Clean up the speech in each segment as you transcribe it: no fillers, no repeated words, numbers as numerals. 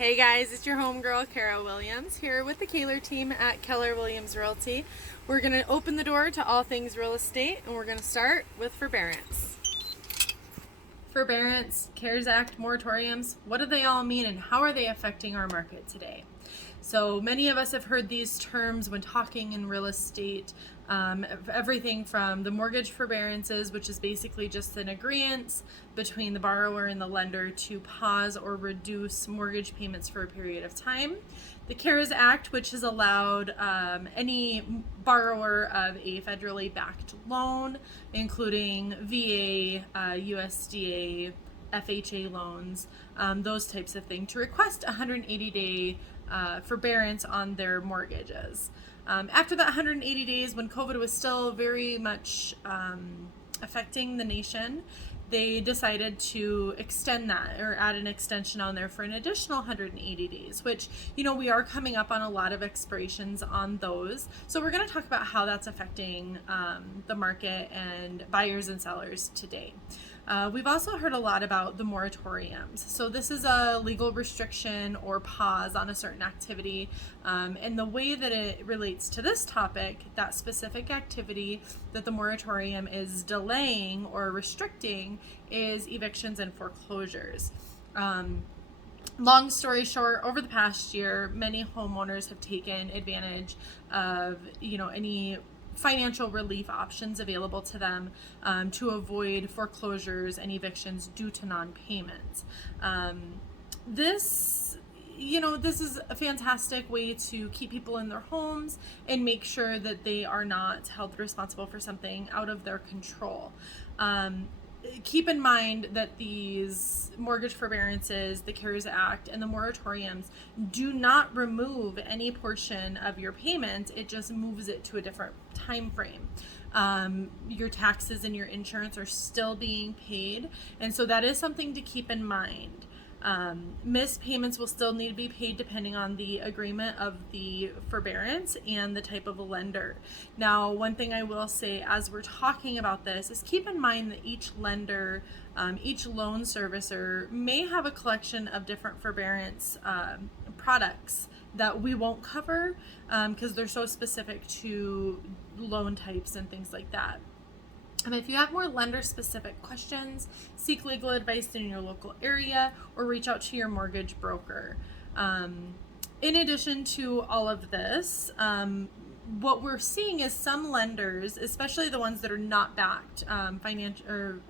Hey guys, it's your homegirl Kara Williams here with the Kaler team at Keller Williams Realty. We're going to open the door to all things real estate, and we're going to start with forbearance. Forbearance, CARES Act, moratoriums, what do they all mean and how are they affecting our market today? So many of us have heard these terms when talking in real estate, everything from the mortgage forbearances, which is basically just an agreement between the borrower and the lender to pause or reduce mortgage payments for a period of time. The CARES Act, which has allowed any borrower of a federally backed loan, including VA, USDA, FHA loans, those types of things, to request a 180-day forbearance on their mortgages. After that 180 days, when COVID was still very much affecting the nation, they decided to extend that or add an extension on there for an additional 180 days, which, we are coming up on a lot of expirations on those. So we're going to talk about how that's affecting the market and buyers and sellers today. We've also heard a lot about the moratoriums. So this is a legal restriction or pause on a certain activity. And the way that it relates to this topic, that specific activity that the moratorium is delaying or restricting is evictions and foreclosures. Long story short, over the past year, many homeowners have taken advantage of, any financial relief options available to them to avoid foreclosures and evictions due to non-payments. This is a fantastic way to keep people in their homes and make sure that they are not held responsible for something out of their control. Keep in mind that these mortgage forbearances, the CARES Act, and the moratoriums do not remove any portion of your payment. It just moves it to a different time frame. Your taxes and your insurance are still being paid, and so that is something to keep in mind. Missed payments will still need to be paid depending on the agreement of the forbearance and the type of a lender. Now, one thing I will say as we're talking about this is keep in mind that each lender, each loan servicer may have a collection of different forbearance products that we won't cover because they're so specific to loan types and things like that. And if you have more lender-specific questions, seek legal advice in your local area or reach out to your mortgage broker. In addition to all of this, what we're seeing is some lenders, especially the ones that are not backed, federally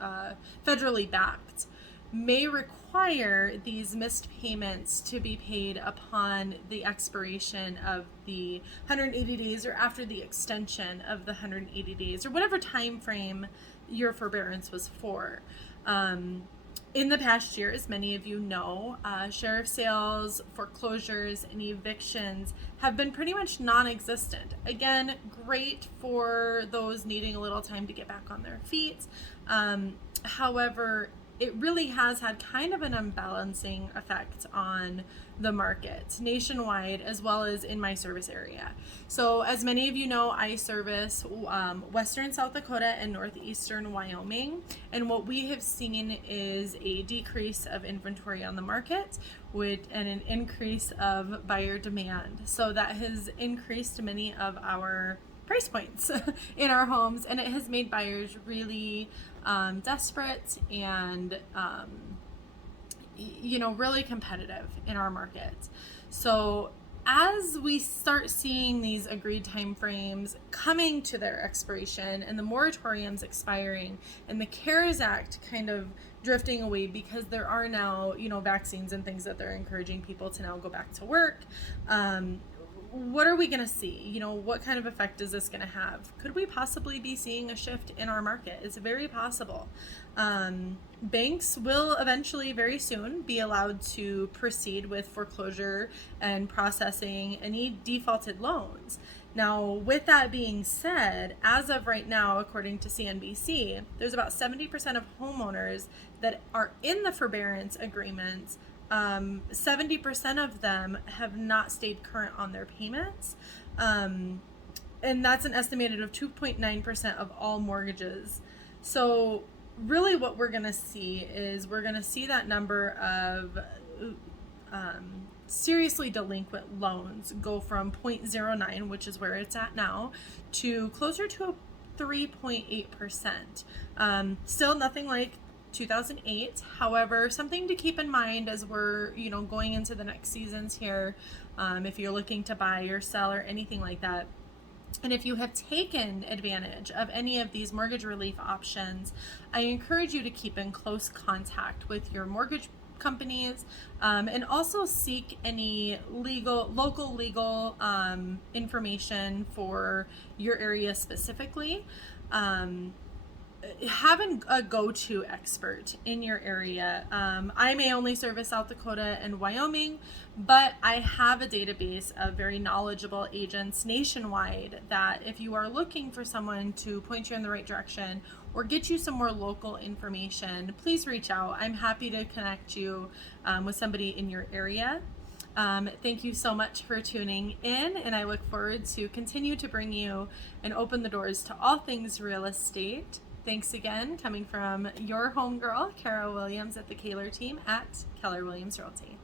backed, may require these missed payments to be paid upon the expiration of the 180 days or after the extension of the 180 days or whatever time frame your forbearance was for. In the past year, as many of you know, sheriff sales, foreclosures, and evictions have been pretty much non-existent. Again, great for those needing a little time to get back on their feet. However, it really has had kind of an unbalancing effect on the market nationwide as well as in my service area. So as many of you know, I service western South Dakota and northeastern Wyoming, and what we have seen is a decrease of inventory on the market and an increase of buyer demand. So that has increased many of our price points in our homes, and it has made buyers really desperate and really competitive in our market. So as we start seeing these agreed time frames coming to their expiration and the moratoriums expiring and the CARES Act kind of drifting away because there are now vaccines and things that they're encouraging people to now go back to work, what are we going to see? What kind of effect is this going to have? Could we possibly be seeing a shift in our market? It's very possible. Banks will eventually very soon be allowed to proceed with foreclosure and processing any defaulted loans. Now, with that being said, as of right now, according to CNBC, there's about 70% of homeowners that are in the forbearance agreements. 70% of them have not stayed current on their payments. And that's an estimated of 2.9% of all mortgages. So really what we're going to see is we're going to see that number of seriously delinquent loans go from 0.09, which is where it's at now, to closer to 3.8%. Still nothing like 2008. However, something to keep in mind as we're, going into the next seasons here, if you're looking to buy or sell or anything like that. And if you have taken advantage of any of these mortgage relief options, I encourage you to keep in close contact with your mortgage companies, and also seek any local legal information for your area specifically. Having a go-to expert in your area. I may only service South Dakota and Wyoming, but I have a database of very knowledgeable agents nationwide that if you are looking for someone to point you in the right direction or get you some more local information, please reach out. I'm happy to connect you with somebody in your area. Thank you so much for tuning in, and I look forward to continue to bring you and open the doors to all things real estate. Thanks again, coming from your homegirl, Kara Williams at the Kaler team at Keller Williams Realty.